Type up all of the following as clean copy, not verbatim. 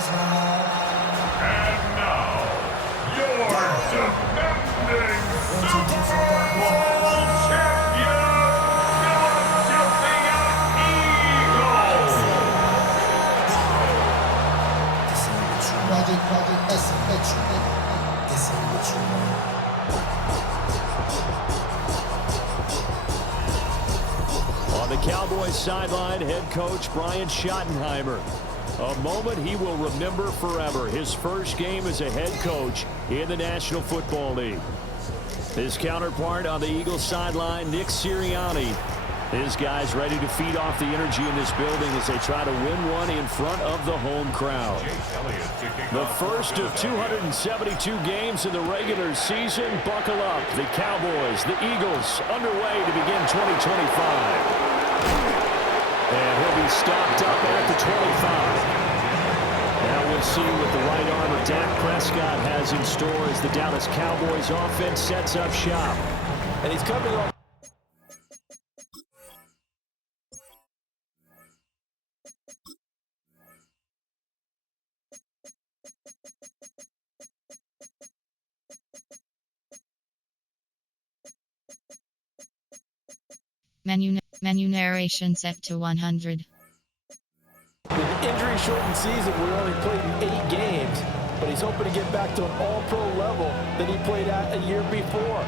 And now, your defending Super Bowl champion, Philadelphia Eagles. On the Cowboys sideline, head coach Brian Schottenheimer. A moment he will remember forever. His first game as a head coach in the National Football League. His counterpart on the Eagles sideline, Nick Sirianni. His guys ready to feed off the energy in this building as they try to win one in front of the home crowd. The first of 272 games in the regular season. Buckle up. The Cowboys, the Eagles, underway to begin 2025. And he'll be stopped up at the 25. Now we'll see what the right arm of Dak Prescott has in store as the Dallas Cowboys offense sets up shop. And he's coming off. Menu narration set to 100. With an injury-shortened season, we only played in 8 games, but he's hoping to get back to an all-pro level that he played at a year before.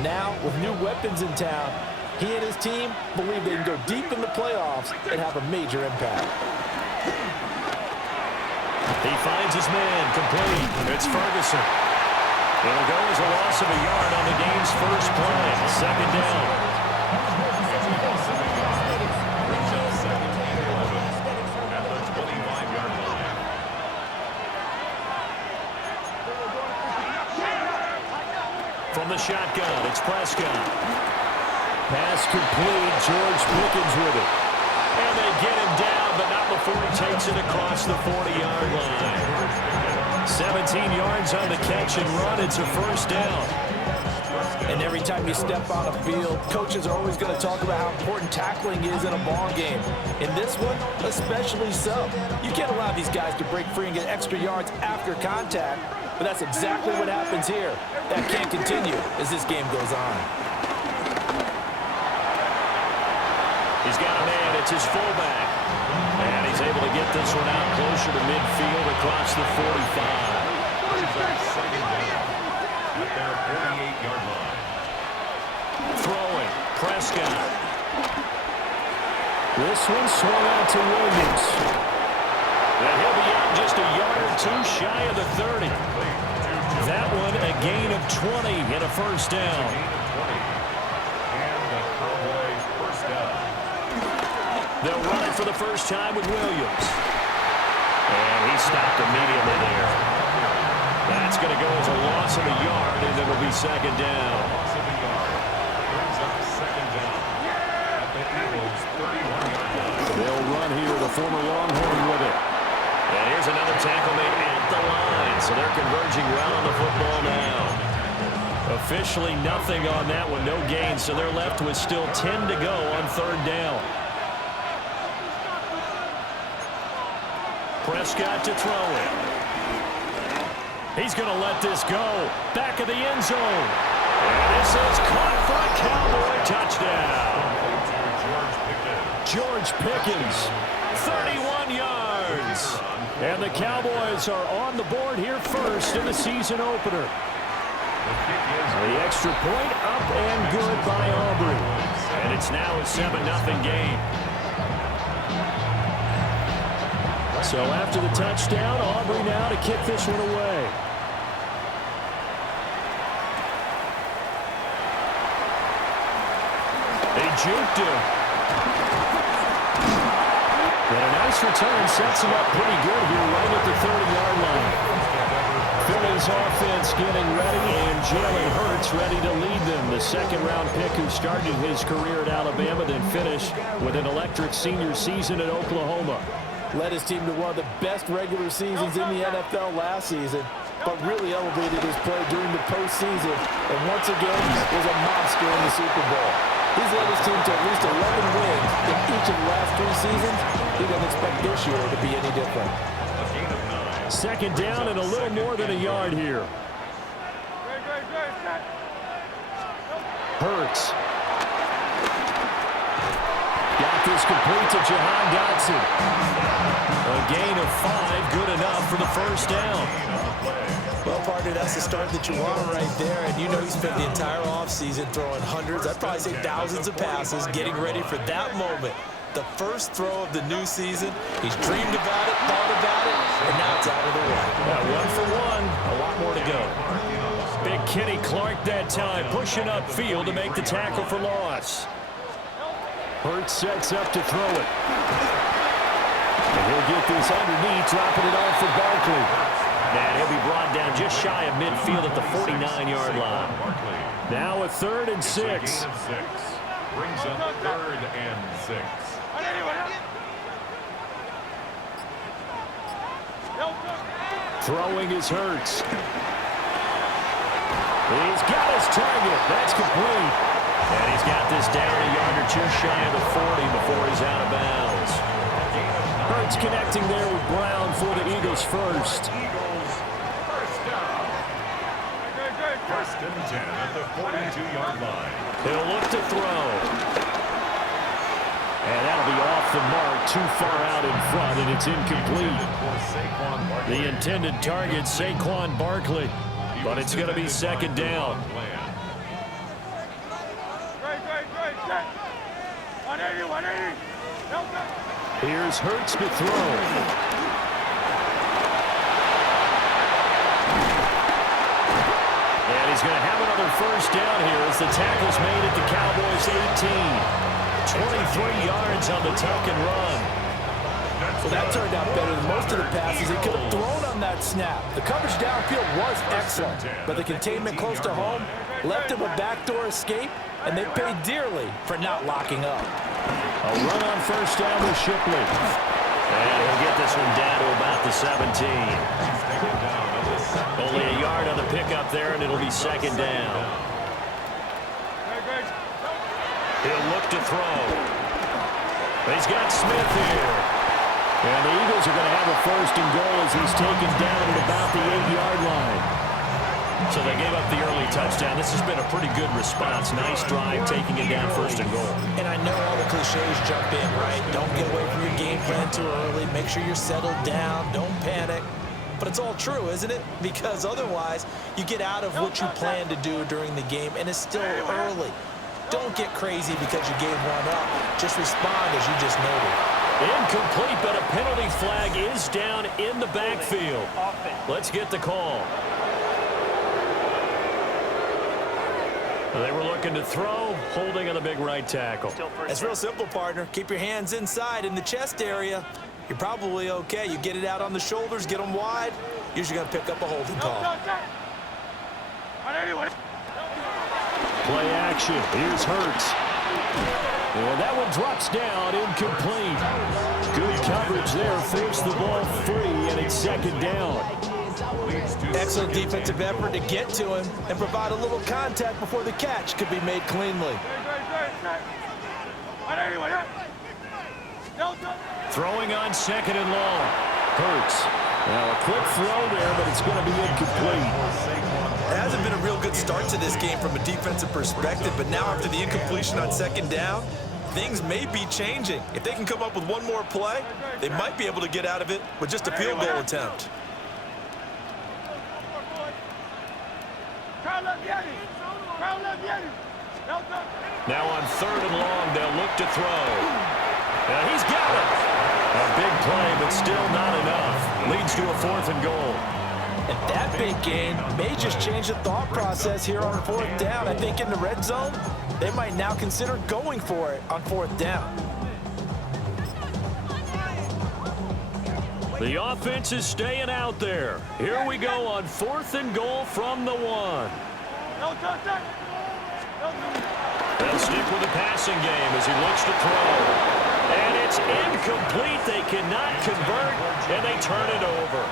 Now, with new weapons in town, he and his team believe they can go deep in the playoffs and have a major impact. He finds his man, complete. It's Ferguson. It'll go as a loss of a yard on the game's first play. Second down. From the shotgun, it's Prescott. Pass complete. George Pickens with it. And they get him down, but not before he takes it across the 40-yard line. 17 yards on the catch and run. It's a first down. And every time you step on a field, coaches are always going to talk about how important tackling is in a ball game. In this one, especially so. You can't allow these guys to break free and get extra yards after contact, but that's exactly what happens here. That can't continue as this game goes on. He's got a man. It's his fullback. And he's able to get this one out closer to midfield across the 45. At their 48-yard line. Throwing, Prescott. This one swung out to Williams. And he'll be out just a yard or two shy of the 30. That one a gain of 20 and a first down. And the Cowboys first down. They'll run it for the first time with Williams. And he stopped immediately there. That's going to go as a loss of a yard, and it'll be second down. Loss of a yard. Brings up second down. At the Eagles' 31-yard line. They'll run here, the former Longhorn with it. And here's another tackle made at the line, so they're converging well on the football now. Officially nothing on that one, no gain, so they're left with still 10 to go on third down. Prescott to throw it. He's going to let this go. Back of the end zone. And this is caught for a Cowboy touchdown. George Pickens, 31 yards. And the Cowboys are on the board here first in the season opener. The extra point up and good by Aubrey. And it's now a 7-0 game. So after the touchdown, Aubrey now to kick this one away. They juked him. And a nice return sets him up pretty good here right at the 30-yard line. Philly's offense getting ready, and Jalen Hurts ready to lead them. The second-round pick who started his career at Alabama, then finished with an electric senior season at Oklahoma. Led his team to one of the best regular seasons in the NFL last season, but really elevated his play during the postseason, and once again was a monster in the Super Bowl. He's led his team to at least 11 wins in each of the last 3 seasons. He doesn't expect this year to be any different. A gain of 9. Second down and a little more than a yard here. Hurts. Got this complete to Jahan Dotson. A gain of 5, good enough for the first down. Well, partner, that's the start that you want right there. And you know he spent the entire offseason throwing hundreds, I'd probably say thousands of passes, getting ready for that moment. The first throw of the new season. He's dreamed about it, thought about it, and now it's out of the way. Yeah, 1 for 1, a lot more to go. Big Kenny Clark that time, pushing upfield to make the tackle for loss. Hurts sets up to throw it. And he'll get this underneath, dropping it off for Barkley. And he'll be brought down just shy of midfield at the 49-yard line. Now a 3rd and 6. Brings up 3rd and 6. Throwing is Hurts. He's got his target. That's complete. And he's got this down a yard or just shy of the 40 before he's out of bounds. Hurts connecting there with Brown for the Eagles first. First and 10 at the 42-yard line. He'll look to throw. And that'll be off the mark, too far out in front, and it's incomplete. The intended target, Saquon Barkley. But it's going to be second down. Here's Hurts to throw. And he's going to have another first down here as the tackle's made at the Cowboys' 18. 23 yards on the tuck and run. Well, that turned out better than most of the passes he could have thrown on that snap. The coverage downfield was excellent, but the containment close to home left him a backdoor escape, and they paid dearly for not locking up. A run on first down with Shipley. And he'll get this one down to about the 17. Only a yard on the pickup there, and it'll be second down. He'll look to throw. He's got Smith here. And the Eagles are going to have a first and goal as he's taken down at about the 8-yard line. So they gave up the early touchdown. This has been a pretty good response. Nice drive, taking it down first and goal. And I know all the cliches jump in, right? Don't get away from your game plan too early. Make sure you're settled down. Don't panic. But it's all true, isn't it? Because otherwise, you get out of what you plan to do during the game, and it's still early. Don't get crazy because you gave one up. Just respond as you just noted. Incomplete, but a penalty flag is down in the backfield. Let's get the call. They were looking to throw, holding on the big right tackle. It's real simple, partner. Keep your hands inside in the chest area. You're probably okay. You get it out on the shoulders, get them wide. Usually going to pick up a holding call. Play action. Here's Hurts. And that one drops down, incomplete. Good coverage there. Forced the ball free, and it's second down. Excellent defensive effort to get to him and provide a little contact before the catch could be made cleanly. Throwing on second and long. Hurts. Now a quick throw there, but it's going to be incomplete. It hasn't been a real good start to this game from a defensive perspective, but now after the incompletion on second down, things may be changing. If they can come up with one more play, they might be able to get out of it with just a field goal attempt. Now on third and long, they'll look to throw. Now he's got it. A big play, but still not enough. Leads to a fourth and goal. And that big gain may just change the thought process here on fourth down. I think in the red zone, they might now consider going for it on fourth down. The offense is staying out there. Here we go on fourth and goal from the 1. They'll stick with the passing game as he looks to throw. And it's incomplete. They cannot convert, and they turn it over.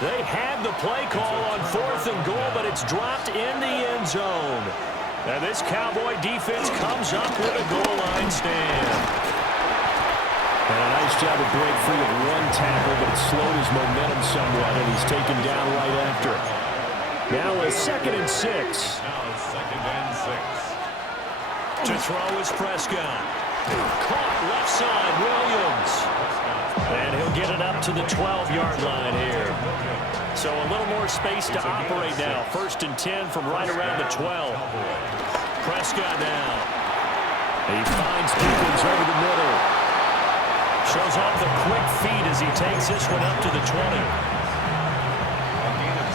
They had the play call on fourth and goal, but it's dropped in the end zone. And this Cowboy defense comes up with a goal line stand. And a nice job to break free of one tackle, but it slowed his momentum somewhat, and he's taken down right after. Now a 2nd and 6. Now it's 2nd and 6. To throw is Prescott. Caught left side, Williams. And he'll get it up to the 12-yard line here. So a little more space to operate now. 1st and 10 from right around the 12. Prescott now. He finds Pickens over the middle. Shows off the quick feet as he takes this one up to the 20. A gain of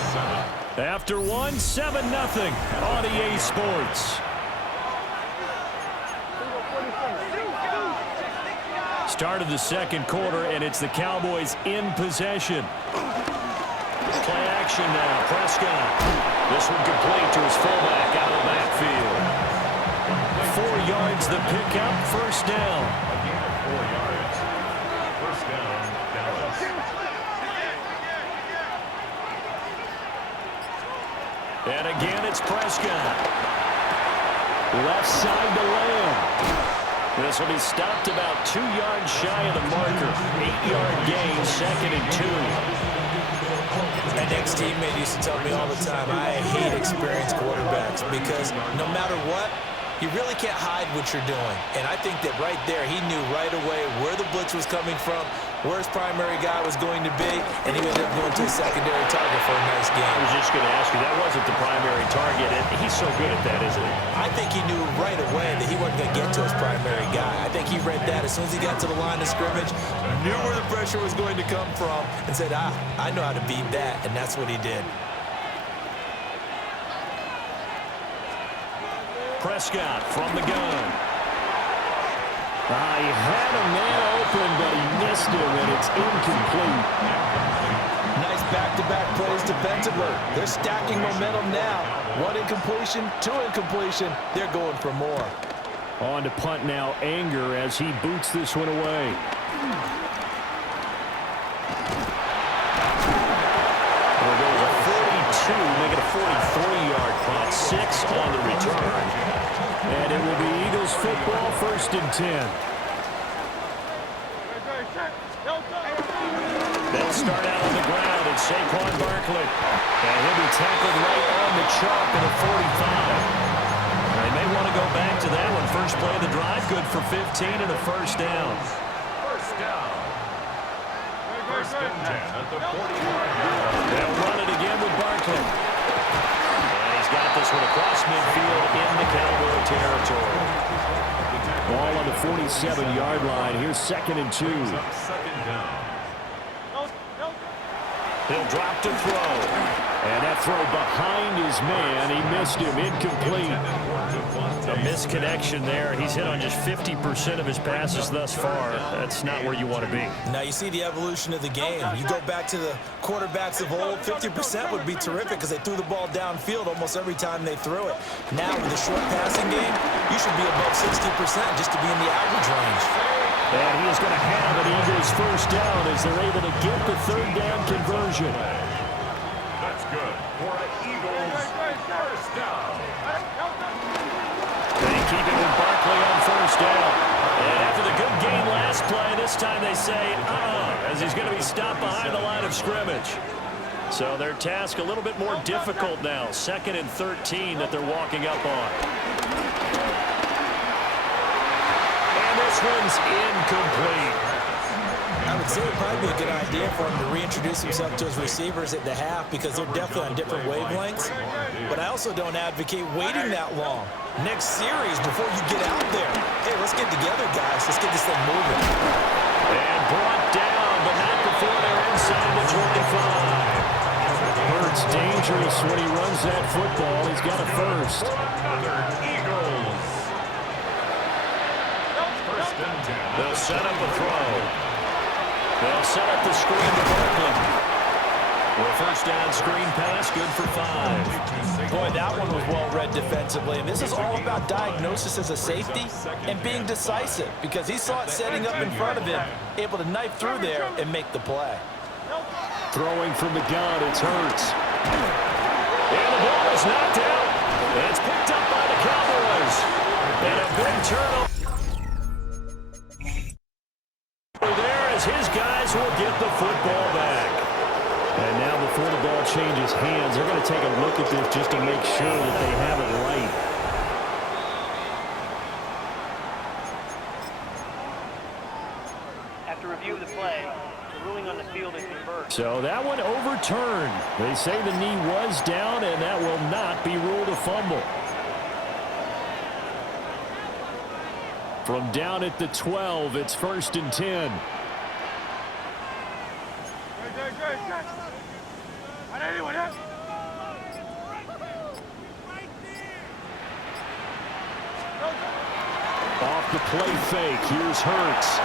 7. After one, 7-0 on EA Sports. Start of the 2nd quarter, and it's the Cowboys in possession. Play action now, Prescott. This one complete to his fullback out of the backfield. 4 yards the pickup, 1st down. A gain of 4 yards. 1st down, Dallas. And again, it's Prescott. Left side to Lamb. This will be stopped about 2 yards shy of the marker. 8-yard gain, 2nd and 2. My next teammate used to tell me all the time, I hate experienced quarterbacks because no matter what, you really can't hide what you're doing. And I think that right there, he knew right away where the blitz was coming from, where his primary guy was going to be, and he ended up going to a secondary target for a nice game. I was just going to ask you, that wasn't the primary target, and he's so good at that, isn't he? I think he knew right away that he wasn't going to get to his primary guy. I think he read that as soon as he got to the line of scrimmage, knew where the pressure was going to come from, and said, I know how to beat that, and that's what he did. Prescott from the gun. He had a man open, but he missed him, and it's incomplete. Nice back-to-back plays defensively. They're stacking momentum now. 1 incompletion, 2 incompletion. They're going for more. On to punt now, Anger, as he boots this one away. There goes a 42, make it a 43-yard punt. 6 on the return. And it will be Eagles football, 1st and 10. They'll start out on the ground, and Saquon Barkley. And he'll be tackled right on the chalk at a 45. They may want to go back to that one. First play of the drive, good for 15 and a 1st down. 1st down. 1st and 10 at the 40-yard line. They'll run it again with Barkley. And he's got this one across midfield into Cowboy territory. Ball on the 47-yard line. Here's 2nd and 2. 2nd down. He'll drop to throw. And that throw behind his man. He missed him. Incomplete. A misconnection there. He's hit on just 50% of his passes thus far. That's not where you want to be. Now you see the evolution of the game. You go back to the quarterbacks of old, 50% would be terrific because they threw the ball downfield almost every time they threw it. Now with the short passing game, you should be above 60% just to be in the average range. And he is going to have an Eagles 1st down as they're able to get the 3rd down conversion. That's good for an Eagles 1st down. They keep it with Barkley on 1st down. And after the good gain last play, this time they say, as he's going to be stopped behind the line of scrimmage. So their task a little bit more difficult now. 2nd and 13 that they're walking up on. This one's incomplete. I would say it would probably be a good idea for him to reintroduce himself to his receivers at the half because they're definitely on different wavelengths. But I also don't advocate waiting that long. Next series, before you get out there, hey, let's get together, guys. Let's get this thing moving. And brought down, but not before they're inside the 25. Hurts dangerous when he runs that football. He's got a 1st. Eagles. They'll set up a throw. They'll set up the screen to Barkley. Well, 1st down screen pass, good for 5. Boy, that one was well read defensively. And this is all about diagnosis as a safety and being decisive because he saw it setting up in front of him, able to knife through there and make the play. Throwing from the gun, it's Hurts. And the ball is knocked out. And it's picked up by the Cowboys. And a big turnover. his guys will get the football back. And now before the ball changes hands, they're going to take a look at this just to make sure that they have it right. After review of the play, the ruling on the field is reversed. So that one overturned. They say the knee was down, and that will not be ruled a fumble. From down at the 12, it's 1st and 10. Off the play fake, here's Hurts.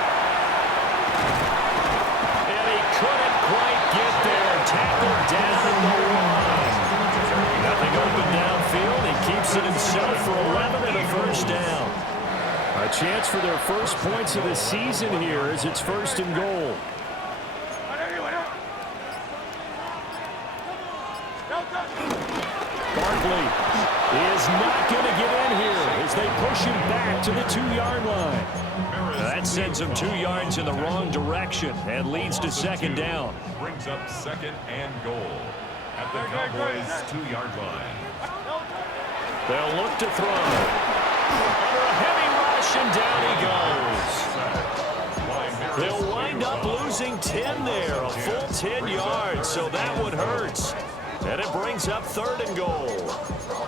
And he couldn't quite get there. Tackled down at the 1. Nothing open downfield. He keeps it himself for 11 and a first down. A chance for their first points of the season here as it's 1st and goal. Barkley is not going to get in here as they push him back to the 2-yard line. That sends him 2 yards in the wrong direction and leads to 2nd down. Brings up 2nd and goal at the Cowboys' 2-yard line. They'll look to throw. Under a heavy rush, and down he goes. They'll wind up losing 10 there, a full 10 yards, so that one hurts. And it brings up 3rd and goal.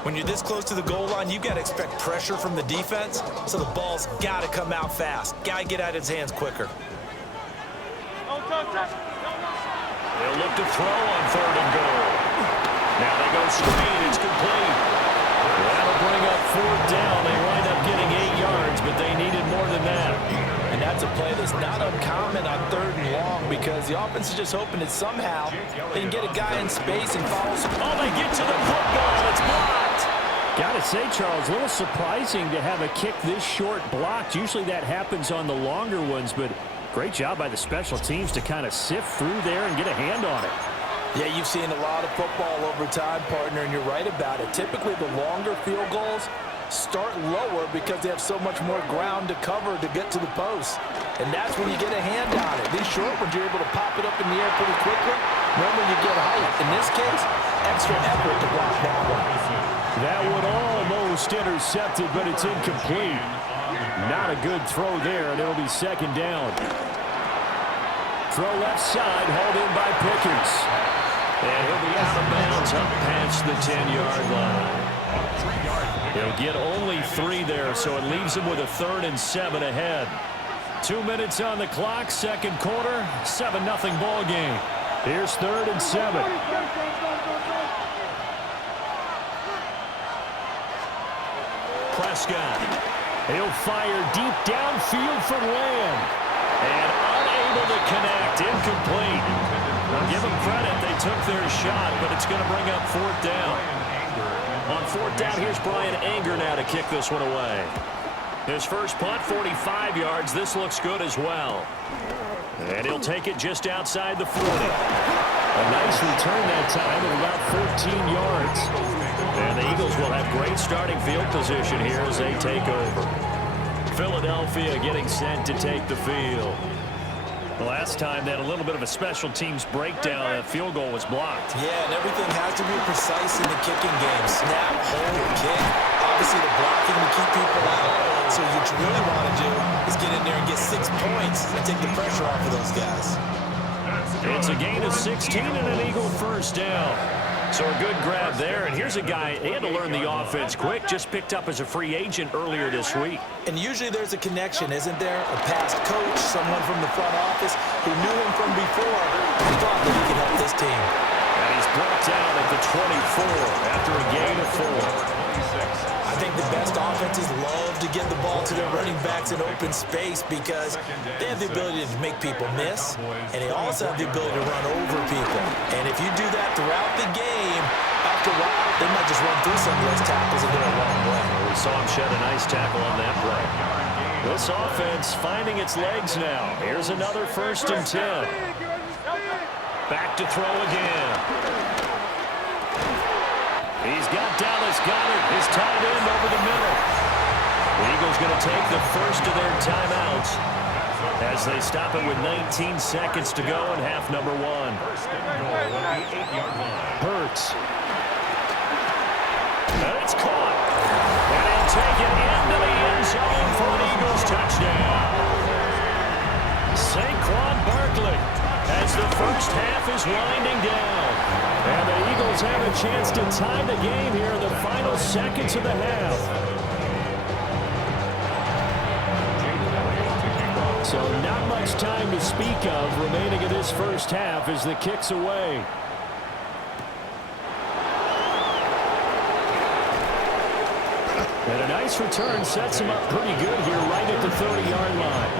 When you're this close to the goal line, you've got to expect pressure from the defense, so the ball's got to come out fast. Got to get out of his hands quicker. They'll look to throw on 3rd and goal. Now they go screen. It's complete. That'll bring up 4th down. They wind up getting 8 yards, but they needed more than that. And that's a play that's not uncommon on 3rd and long because the offense is just hoping that somehow they can get a guy in space and follow. Oh, they get to the football. It's blocked. Got to say, Charles, a little surprising to have a kick this short blocked. Usually that happens on the longer ones, but great job by the special teams to kind of sift through there and get a hand on it. Yeah, you've seen a lot of football over time, partner, and you're right about it. Typically, the longer field goals start lower because they have so much more ground to cover to get to the post. And that's when you get a hand on it. These short ones, you're able to pop it up in the air pretty quickly. Normally, you get height. In this case, extra effort to block that one. That one almost intercepted, but it's incomplete. Not a good throw there, and it'll be 2nd down. Throw left side, hauled in by Pickens. And he'll be out of bounds up past the 10-yard line. He'll get only 3 there, so it leaves him with a 3rd and 7 ahead. 2 minutes on the clock, 2nd quarter, 7-0 ball game. Here's 3rd and 7. Prescott. He'll fire deep downfield for Lamb. And unable to connect, incomplete. Now give them credit, they took their shot, but it's going to bring up 4th down. On 4th down, here's Brian Anger now to kick this one away. His first punt, 45 yards. This looks good as well. And he'll take it just outside the 40. A nice return that time of about 14 yards. And the Eagles will have great starting field position here as they take over. Philadelphia getting set to take the field. The last time they had a little bit of a special teams breakdown, a field goal was blocked. Yeah, and everything has to be precise in the kicking game. Snap, hold, kick. Obviously, the blocking to keep people out. So what you really want to do is get in there and get 6 points and take the pressure off of those guys. It's a gain of 16 and an Eagle first down. So a good grab there, and here's a guy, he had to learn the offense quick, just picked up as a free agent earlier this week. And usually there's a connection, isn't there? A past coach, someone from the front office who knew him from before and thought that he could help this team. And he's brought down at the 24 after a gain of 4. I think the best offenses love to get the ball to their running backs in open space because they have the ability to make people miss, and they also have the ability to run over people. And if you do that throughout the game, after a while, they might just run through some of those tackles and go a long way. We saw him shed a nice tackle on that play. This offense finding its legs now. Here's another 1st and 10. Back to throw again. He's got Dallas Goedert, his tight end over the middle. The Eagles going to take the first of their timeouts. as they stop it with 19 seconds to go in half number one. First and goal at the 8-yard line. Hurts. And it's caught. And he'll take it into the end zone for an Eagles touchdown. Saquon Barkley as the first half is winding down. And the Eagles have a chance to tie the game here in the final seconds of the half. So not much time to speak of remaining in this first half as the kick's away. And a nice return sets him up pretty good here right at the 30-yard line.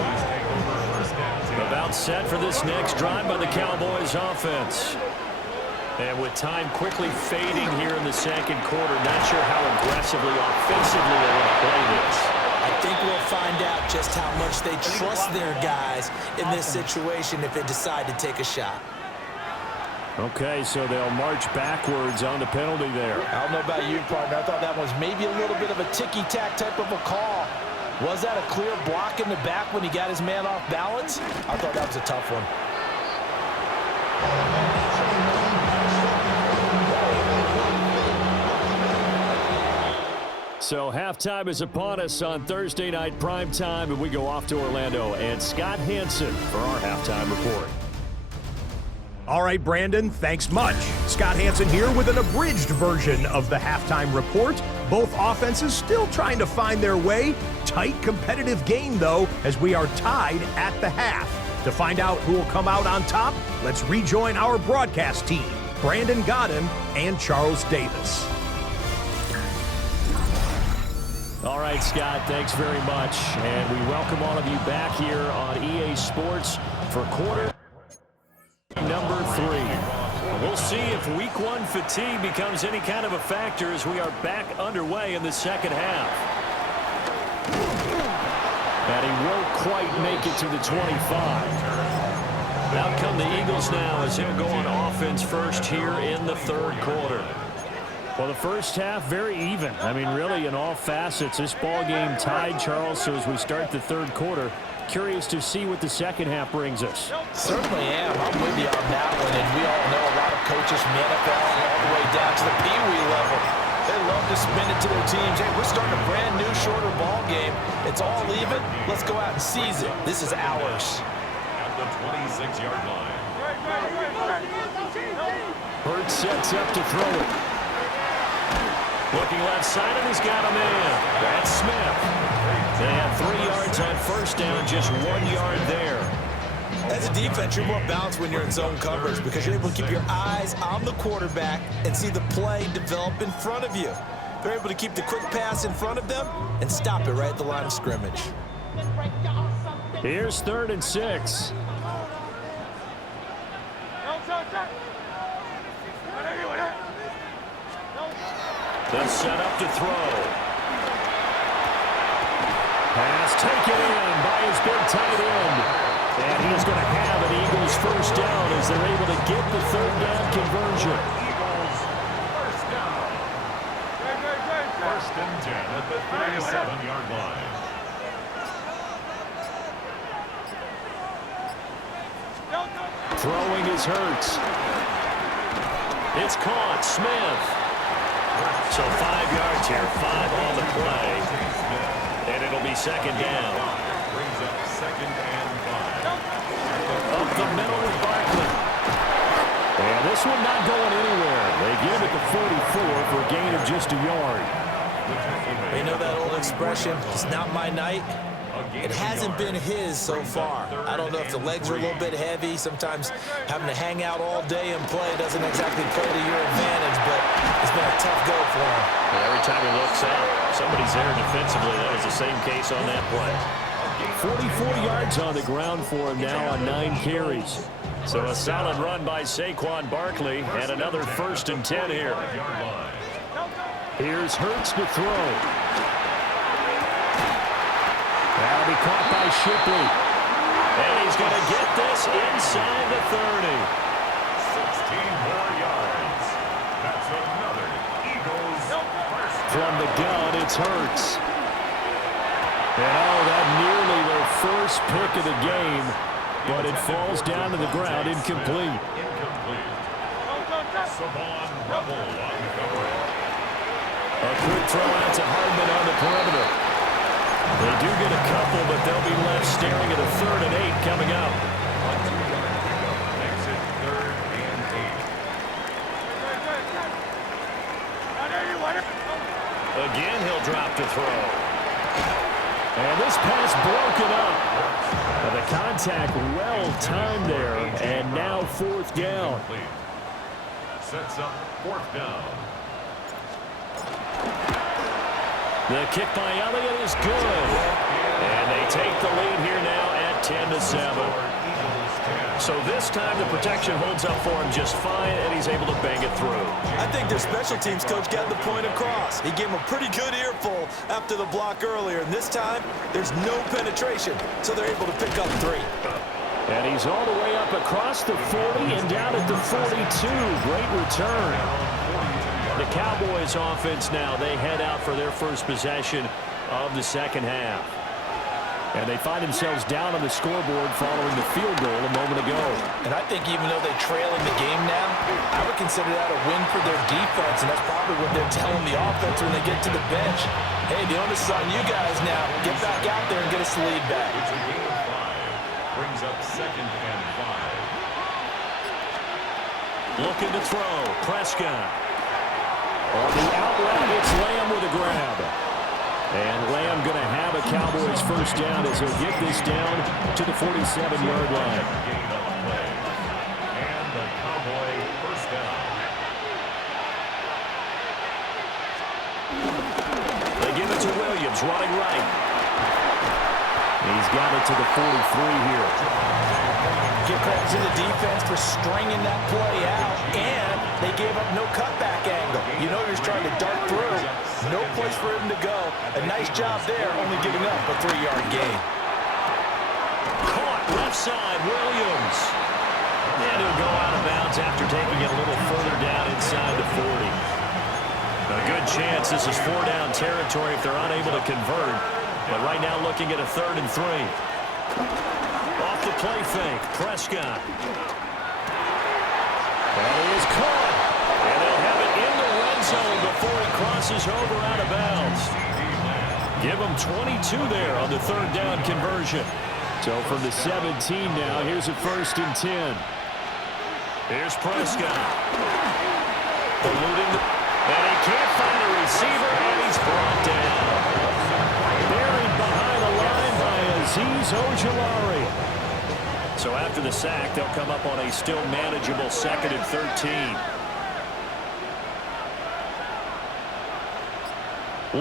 About set for this next drive by the Cowboys offense. And with time quickly fading here in the second quarter, not sure how aggressively, offensively they want to play this. I think we'll find out just how much they trust their guys in this situation if they decide to take a shot. Okay, so they'll march backwards on the penalty there. I don't know about you, partner. I thought that was maybe a little bit of a ticky-tack type of a call. Was that a clear block in the back when he got his man off balance? I thought that was a tough one. So halftime is upon us on Thursday night primetime, and we go off to Orlando. And Scott Hansen for our halftime report. All right, Brandon, thanks much. Scott Hansen here with an abridged version of the halftime report. Both offenses still trying to find their way. Tight, competitive game, though, as we are tied at the half. To find out who will come out on top, let's rejoin our broadcast team, Brandon Godden and Charles Davis. All right, Scott, thanks very much. And we welcome all of you back here on EA Sports for quarter number 3. We'll see if week 1 fatigue becomes any kind of a factor as we are back underway in the second half. And he won't quite make it to the 25. Out come the Eagles now as he'll go on offense first here in the third quarter. Well, the first half, very even. I mean, really, in all facets, this ball game tied, Charles. So as we start the third quarter, curious to see what the second half brings us. Certainly am. I'm with you on that one. And we all know a lot of coaches from the NFL all the way down to the Pee-wee level. They love to spin it to their teams. Hey, we're starting a brand new, shorter ball game. It's all even. Let's go out and seize it. This is ours. At the 26-yard line. Hurts sets up to throw it. Looking left side, and he's got a man. That's Smith. They have 3 yards on first down, just 1 yard there. As a defense, you're more balanced when you're in zone coverage because you're able to keep your eyes on the quarterback and see the play develop in front of you. They're able to keep the quick pass in front of them and stop it right at the line of scrimmage. Here's 3rd and 6. They'll set up to throw. Pass taken in by his big tight end. And he's going to have an Eagles first down as they're able to get the 3rd down conversion. Eagles first down. First and 10 at the 37-yard line. Throwing is Hurts. It's caught. Smith. So 5 yards here, 5 on the play. And it'll be second down. Brings up second and 5. Up the middle with Barkley. And this one not going anywhere. They give it to 44 for a gain of just a yard. You know that old expression, it's not my night? It hasn't been his so far. I don't know if the legs are a little bit heavy. Sometimes having to hang out all day and play doesn't exactly play to your advantage, but it's been a tough go for him. Yeah, every time he looks out, somebody's there defensively. That was the same case on that play. 44 yards on the ground for him now on 9 carries. So a solid run by Saquon Barkley and another 1st and 10 here. Here's Hurts to throw. That'll be caught by Shipley. And he's going to get this inside the 30. 16 more yards. That's another Eagles first. From the gun, it's Hurts. And oh, that nearly their first first pick of the game, but it falls down to the ground incomplete. A quick throw out to Hardman on the perimeter. They do get a couple, but they'll be left staring at a 3rd and 8 coming up. Makes it 3rd and 8. Again, he'll drop to throw. And this pass broken up. The contact well timed there, and now 4th down. Sets up 4th down. The kick by Elliott is good. And they take the lead here now at 10-7. So this time the protection holds up for him just fine, and he's able to bang it through. I think their special teams coach got the point across. He gave him a pretty good earful after the block earlier, and this time there's no penetration, so they're able to pick up 3. And he's all the way up across the 40 and down at the 42. Great return. The Cowboys offense now, they head out for their first possession of the second half. And they find themselves down on the scoreboard following the field goal a moment ago. And I think even though they're trailing the game now, I would consider that a win for their defense, and that's probably what they're telling the offense when they get to the bench. Hey, the onus is on you guys now. Get back out there and get us the lead back. It's a gain of 5. Brings up 2nd and 5. Looking to throw. Prescott. On the outlet, it's Lamb with a grab. And Lamb going to have a Cowboys first down as he'll get this down to the 47-yard line. Gain on the play. And the Cowboy first down. They give it to Williams, running right. He's got it to the 43 here. Give credit to the defense for stringing that play out, and they gave up no cutback angle. You know he's trying to dart through. No place for him to go. A nice job there, only giving up a 3-yard gain. Caught left side, Williams. And he'll go out of bounds after taking it a little further down inside the 40. A good chance this is 4-down territory if they're unable to convert. But right now looking at a 3rd and 3. Off the play fake, Prescott. And he is caught. And they'll have it in the red zone before he crosses over out of bounds. Give him 22 there on the 3rd down conversion. So from the 17 now, here's a 1st and 10. Here's Prescott. Eluding, and he can't find a receiver, and he's brought down. Buried behind the line by Azeez Ojulari. So after the sack, they'll come up on a still manageable 2nd and 13.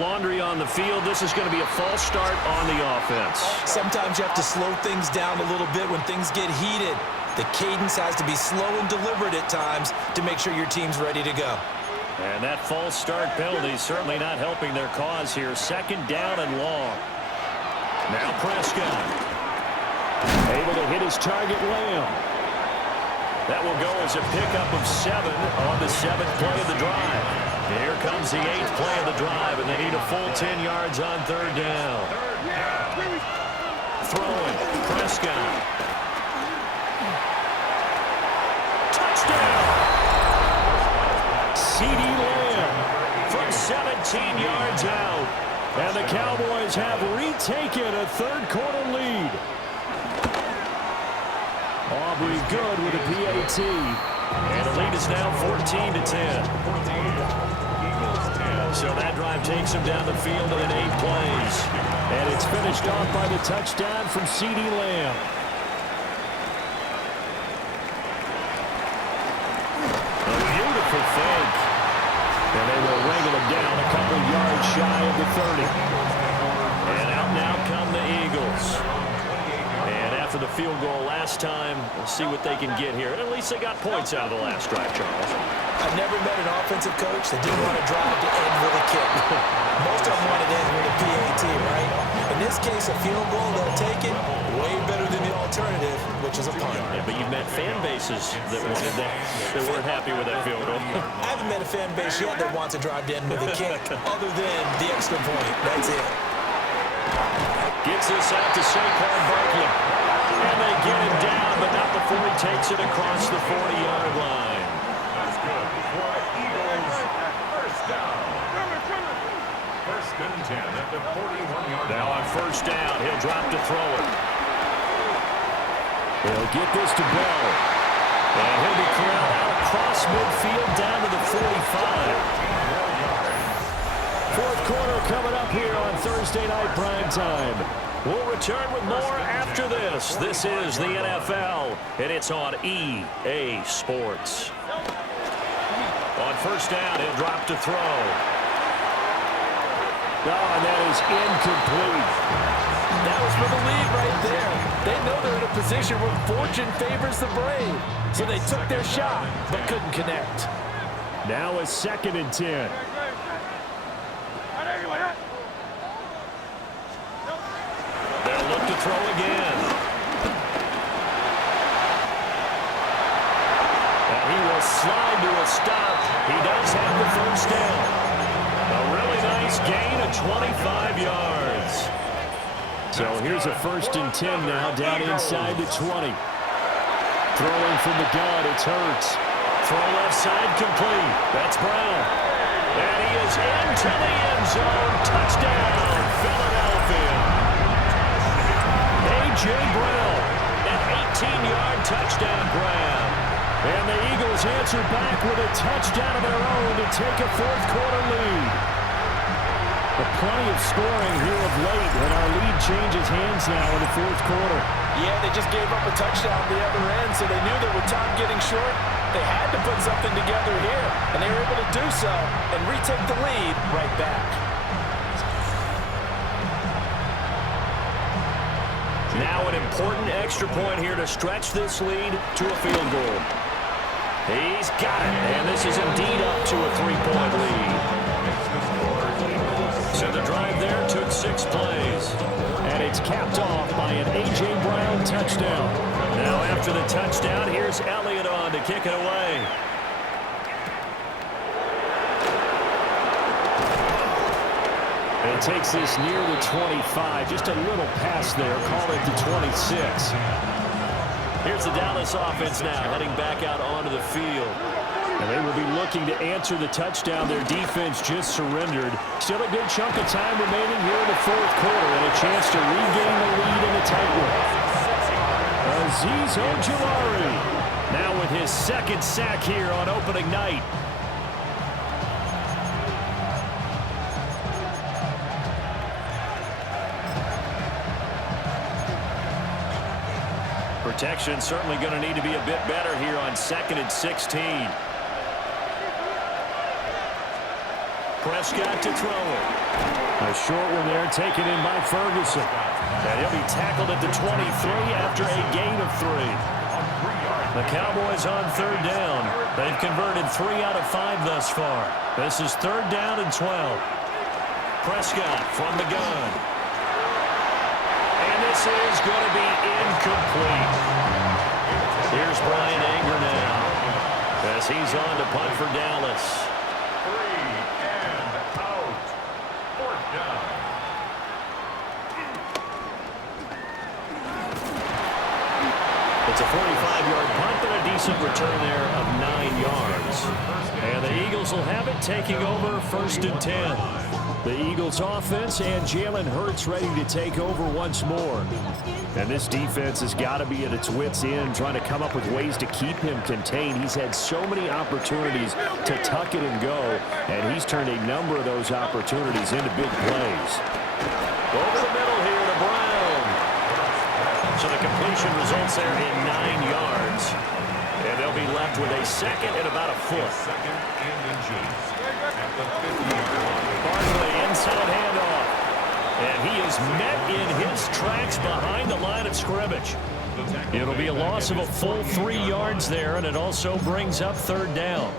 Laundry on the field. This is going to be a false start on the offense. Sometimes you have to slow things down a little bit when things get heated. The cadence has to be slow and deliberate at times to make sure your team's ready to go. And that false start penalty certainly not helping their cause here. 2nd down and long. Now Prescott. Able to hit his target, Lamb. That will go as a pickup of 7 on the 7th play of the drive. Here comes the 8th play of the drive, and they need a full 10 yards on 3rd down. Throwing, Prescott. Touchdown! CeeDee Lamb from 17 yards out. And the Cowboys have retaken a 3rd quarter lead. Aubrey good with a PAT. And the lead is now 14-10. So that drive takes him down the field in 8 plays. And it's finished off by the touchdown from CeeDee Lamb. A beautiful fake. And they will wrangle him down a couple yards shy of the 30. And out now come the Eagles. And after the field goal last time, we'll see what they can get here. At least they got points out of the last drive, Charles. I've never met an offensive coach that didn't want to drive to end with a kick. Most of them want to end with a PAT, right? In this case, a field goal, they'll take it. Way better than the alternative, which is a punt. Yeah, but you've met fan bases that wanted that weren't happy with that field goal. I haven't met a fan base yet that wants to drive to end with a kick, other than the extra point. That's it. Gets this out to Saquon Barkley. takes it across the 40-yard line. That's good for the Eagles. First down. First and 10 at the 41-yard line. Now on first down, he'll drop to throw it. He'll get this to Bell. And he'll be corralled out across midfield down to the 45. Fourth quarter coming up here on Thursday Night Primetime. We'll return with more after this. This is the NFL, and it's on EA Sports. On first down, he'll drop to throw. Oh, and that is incomplete. That was for the lead right there. They know they're in a position where fortune favors the brave. So they took their shot, but couldn't connect. Now a 2nd and 10. They'll look to throw again. And he will slide to a stop. He does have the first down. A really nice gain of 25 yards. So here's a 1st and 10 now, down inside the 20. Throwing from the gun, it's Hurts. Throw left side complete. That's Brown. And he is into the end zone. Touchdown, Philadelphia. A.J. Brown, an 18-yard touchdown grab. And the Eagles answer back with a touchdown of their own to take a fourth quarter lead. Plenty of scoring here of late, and our lead changes hands now in the fourth quarter. Yeah, they just gave up a touchdown at the other end, so they knew that with time getting short, they had to put something together here, and they were able to do so and retake the lead right back. Now an important extra point here to stretch this lead to a field goal. He's got it, and this is indeed up to a 3-point lead. So the drive there took 6 plays. And it's capped off by an A.J. Brown touchdown. Now after the touchdown, here's Elliott on to kick it away. And it takes this near the 25. Just a little pass there. Call it the 26. Here's the Dallas offense now heading back out onto the field. And they will be looking to answer the touchdown. Their defense just surrendered. Still a good chunk of time remaining here in the fourth quarter and a chance to regain the lead in a tight one. Azeez Ojulari now with his 2nd sack here on opening night. Protection certainly going to need to be a bit better here on 2nd and 16. Prescott to throw it. A short one there taken in by Ferguson. And he'll be tackled at the 23 after a gain of 3. The Cowboys on 3rd down. They've converted 3 out of 5 thus far. This is 3rd down and 12. Prescott from the gun. And this is going to be incomplete. Here's Brian Anger now as he's on to punt for Dallas. 3 and out. 4th down. It's a 45-yard punt, but a decent return there of 9 yards. And the Eagles will have it, taking over 1st and 10. The Eagles offense and Jalen Hurts ready to take over once more. And this defense has got to be at its wits' end, trying to come up with ways to keep him contained. He's had so many opportunities to tuck it and go, and he's turned a number of those opportunities into big plays. Over the middle here to Brown. So the completion results there in 9 yards. And they'll be left with a 2nd and about a foot. 2nd and inches at the 50-yard line. Barkley inside handoff. And he is met in his tracks behind the line of scrimmage. It'll be a loss of a full 3 yards there, and it also brings up 3rd down.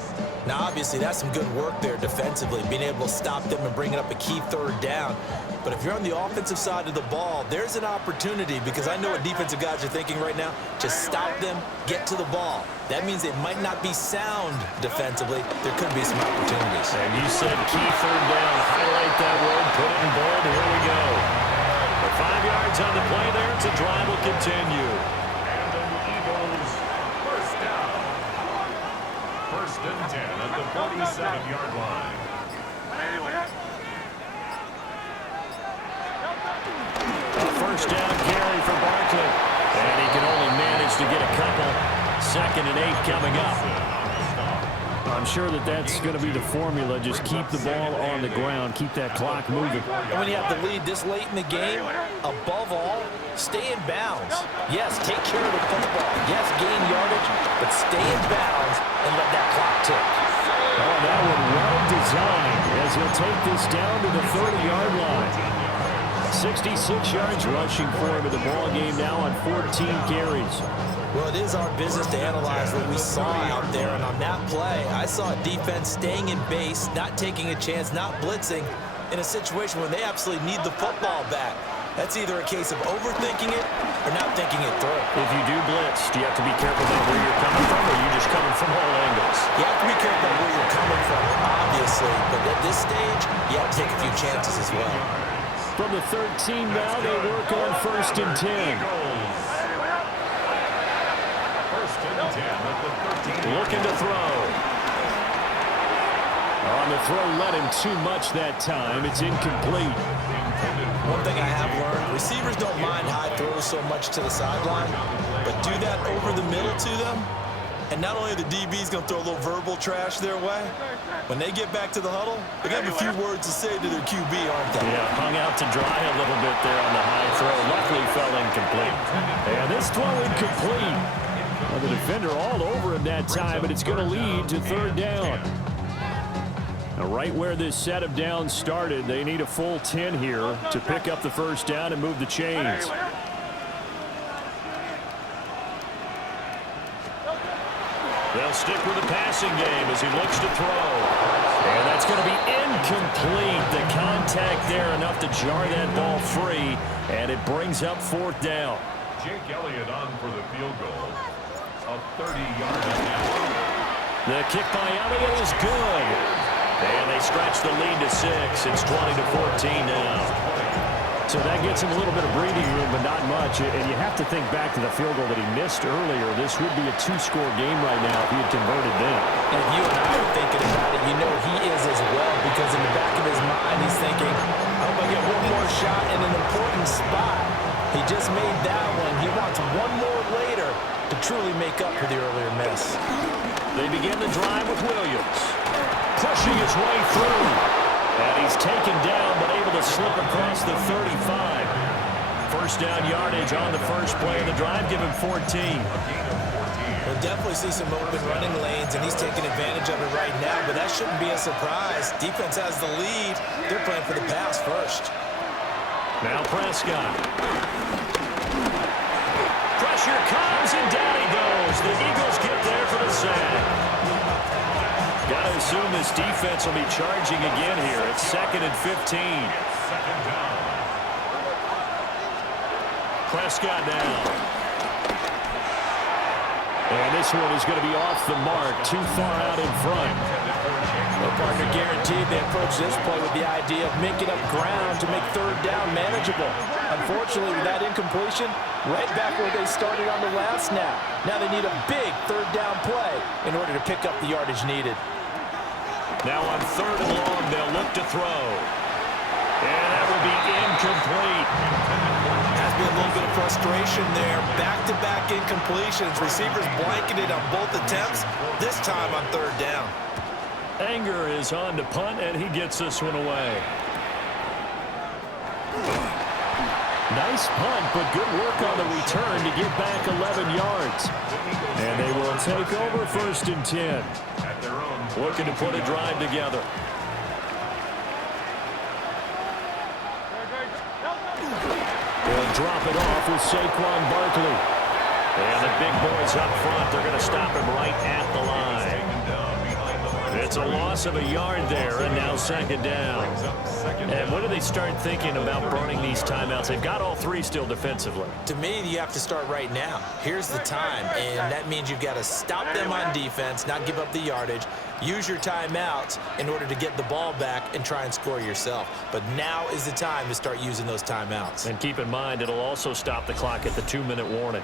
Now, obviously, that's some good work there defensively, being able to stop them and bringing up a key 3rd down. But if you're on the offensive side of the ball, there's an opportunity, because I know what defensive guys are thinking right now. Just stop them, get to the ball. That means it might not be sound defensively. There could be some opportunities. And you said key 3rd down. Highlight that word, put it in bold. Here we go. For 5 yards on the play there, the drive will continue. And the Eagles and 10 at the 47-yard line. A first down carry for Barkley. And he can only manage to get a couple. 2nd and 8 coming up. I'm sure that's going to be the formula. Just keep the ball on the ground. Keep that clock moving. And when you have the lead this late in the game, above all, stay in bounds. Yes, take care of the football. Yes, gain yardage, but stay in bounds and let that clock tick. Oh, that one well designed as he'll take this down to the 30-yard line. 66 yards rushing for him in the ball game now on 14 carries. Well, it is our business to analyze what we saw out there, and on that play, I saw a defense staying in base, not taking a chance, not blitzing, in a situation where they absolutely need the football back. That's either a case of overthinking it or not thinking it through. If you do blitz, do you have to be careful about where you're coming from, or are you just coming from all angles? You have to be careful about where you're coming from, obviously, but at this stage, you have to take a few chances as well. From the 13 now, they work on 1st and 10. Looking to throw. On the throw, let him too much that time. It's incomplete. One thing I have learned, receivers don't mind high throws so much to the sideline, but do that over the middle to them, and not only are the DBs going to throw a little verbal trash their way, when they get back to the huddle, they're going to have a few words to say to their QB, aren't they? Yeah, hung out to dry a little bit there on the high throw. Luckily fell incomplete. And this throw incomplete. Well, the defender all over him that time, and it's going to lead to 3rd down. Now, right where this set of downs started, they need a full 10 here to pick up the 1st down and move the chains. They'll stick with the passing game as he looks to throw. And that's going to be incomplete. The contact there enough to jar that ball free, and it brings up 4th down. Jake Elliott on for the field goal. A 30-yard attempt. The kick by Elliott is good. And they stretch the lead to 6. It's 20-14 now. So that gets him a little bit of breathing room, but not much. And you have to think back to the field goal that he missed earlier. This would be a 2-score game right now if he had converted then. And if you and I are thinking about it, you know he is as well, because in the back of his mind, he's thinking, I hope I get one more shot in an important spot. He just made that one. He wants one more later to truly make up for the earlier miss. They begin the drive with Williams, pushing his way through. And he's taken down, but able to slip across the 35. 1st down yardage on the first play of the drive, give him 14. We'll definitely see some open running lanes, and he's taking advantage of it right now, but that shouldn't be a surprise. Defense has the lead. They're playing for the pass first. Now Prescott. Pressure comes, and down he goes. The Eagles get there for the sack. Got to assume this defense will be charging again here. It's 2nd and 15. Prescott now. And this one is going to be off the mark, too far out in front. Well, partner, guaranteed they approach this play with the idea of making up ground to make 3rd down manageable. Unfortunately, with that incompletion, right back where they started on the last snap. Now they need a big 3rd down play in order to pick up the yardage needed. Now on 3rd and long, they'll look to throw. And that will be incomplete. Has been a little bit of frustration there. Back-to-back incompletions. Receivers blanketed on both attempts, this time on 3rd down. Anger is on to punt, and he gets this one away. Nice punt, but good work on the return to get back 11 yards. And they will take over 1st and 10. Looking to put a drive together. They'll drop it off with Saquon Barkley. And the big boys up front, they're going to stop him right at the line. It's a loss of a yard there, and now 2nd down. And when do they start thinking about burning these timeouts? They've got all 3 still defensively. To me, you have to start right now. Here's the time, and that means you've got to stop them on defense, not give up the yardage, use your timeouts in order to get the ball back and try and score yourself. But now is the time to start using those timeouts. And keep in mind, it'll also stop the clock at the 2-minute warning.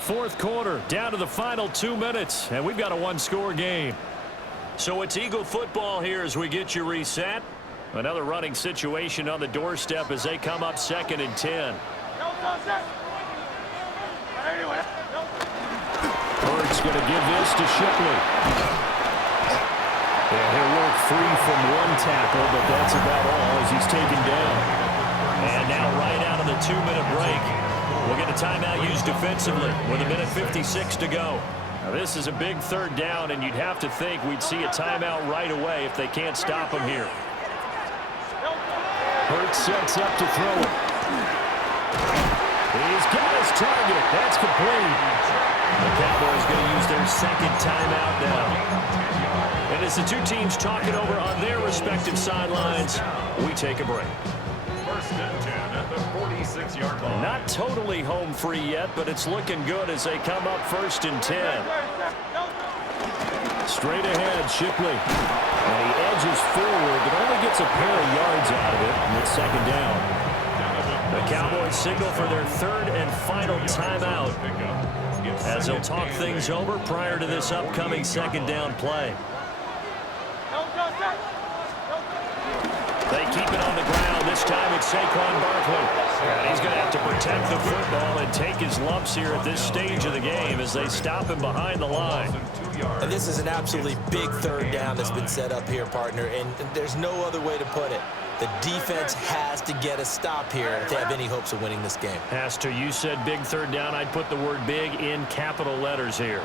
4th quarter, down to the final 2 minutes, and we've got a 1-score game. So it's Eagle football here as we get you reset. Another running situation on the doorstep as they come up 2nd and 10. Hurts going to give this to Shipley. And he'll work free from one tackle, but that's about all as he's taken down. And now right out of the 2-minute break, we'll get a timeout used defensively with 1:56 to go. Now this is a big 3rd down, and you'd have to think we'd see a timeout right away if they can't stop him here. Hurts sets up to throw it. He's got his target. That's complete. The Cowboys going to use their 2nd timeout now. And as the two teams talk it over on their respective sidelines, we take a break. 1st and 10 at the 46-yard line. Not totally home free yet, but it's looking good as they come up 1st and 10. Straight ahead, Shipley. And he edges forward, but only gets a pair of yards out of it, and it's 2nd down. The Cowboys signal for their 3rd and final timeout as they'll talk things over prior to this upcoming 2nd down play. They keep it on the ground. This time it's Saquon Barkley. And he's going to have to protect the football and take his lumps here at this stage of the game as they stop him behind the line. And this is an absolutely big 3rd down that's been set up here, partner, and there's no other way to put it. The defense has to get a stop here if they have any hopes of winning this game. Has to. You said big 3rd down. I'd put the word big in capital letters here.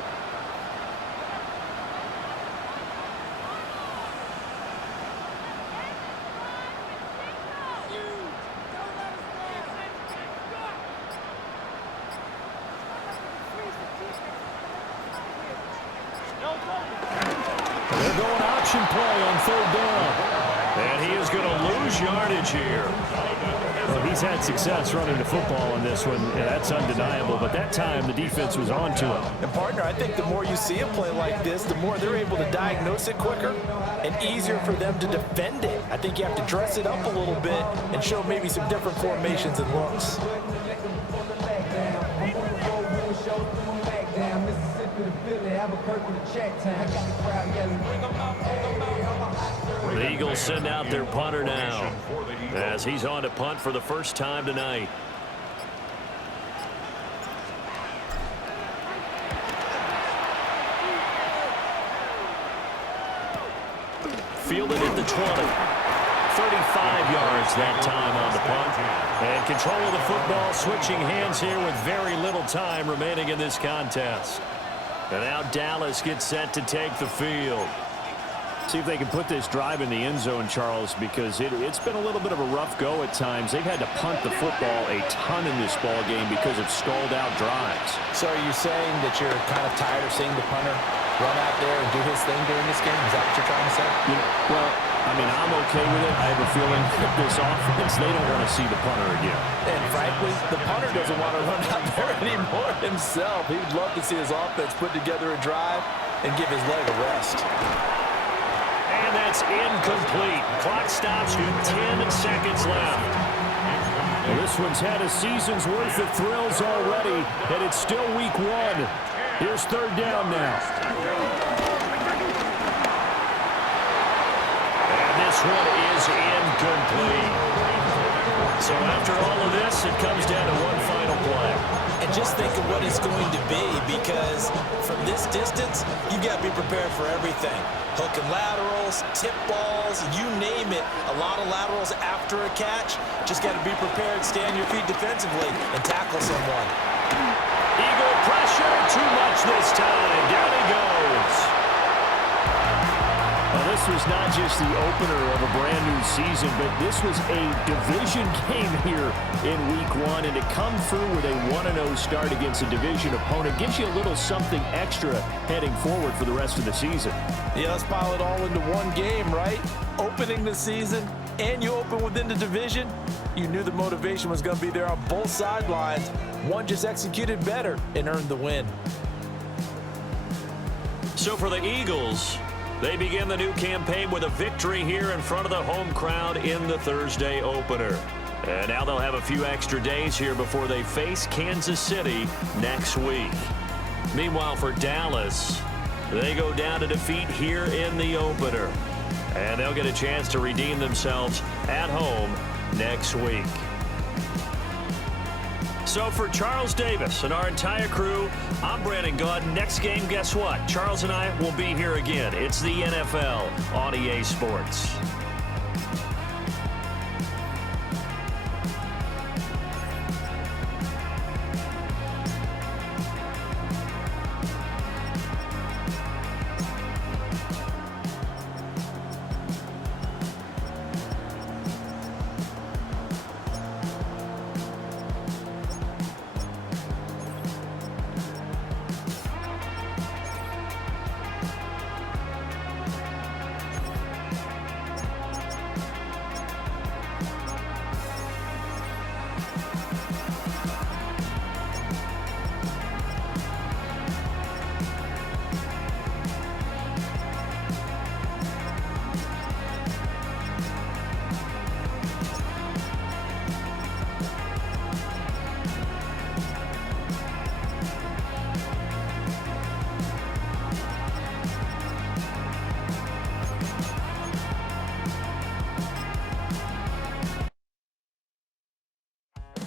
They're going option play on 3rd down. And he is going to lose yardage here. Well, he's had success running the football in this one, and that's undeniable. But that time, the defense was on to him. And, partner, I think the more you see a play like this, the more they're able to diagnose it quicker and easier for them to defend it. I think you have to dress it up a little bit and show maybe some different formations and looks. The Eagles send out their punter now as he's on to punt for the first time tonight. Fielded at the 20. 35 yards that time on the punt. And control of the football switching hands here with very little time remaining in this contest. And now Dallas gets set to take the field. See if they can put this drive in the end zone, Charles, because it's been a little bit of a rough go at times. They've had to punt the football a ton in this ball game because of stalled out drives. So are you saying that you're kind of tired of seeing the punter run out there and do his thing during this game? Is that what you're trying to say? Well, I mean, I'm okay with it. I have a feeling that this offense, they don't want to see the punter again. And frankly, the punter doesn't want to run out there anymore himself. He would love to see his offense put together a drive and give his leg a rest. And that's incomplete. Clock stops with 10 seconds left. Well, this one's had a season's worth of thrills already, and it's still week 1. Here's 3rd down now. And this one is incomplete. So after all of this, it comes down to one final play. And just think of what it's going to be, because from this distance, you've got to be prepared for everything. Hook and laterals, tip balls, you name it. A lot of laterals after a catch. Just got to be prepared, stay on your feet defensively, and tackle someone. Eagle pressure, too much this time. Down he goes. Well, this was not just the opener of a brand new season, but this was a division game here in week 1, and to come through with a 1-0 start against a division opponent gives you a little something extra heading forward for the rest of the season. Yeah, let's pile it all into one game, right? Opening the season, and you open within the division. You knew the motivation was going to be there on both sidelines. One just executed better and earned the win. So for the Eagles, they begin the new campaign with a victory here in front of the home crowd in the Thursday opener. And now they'll have a few extra days here before they face Kansas City next week. Meanwhile, for Dallas, They go down to defeat here in the opener. And they'll get a chance to redeem themselves at home next week. So for Charles Davis and our entire crew, I'm Brandon Gaudin. Next game, guess what? Charles and I will be here again. It's the NFL on EA Sports.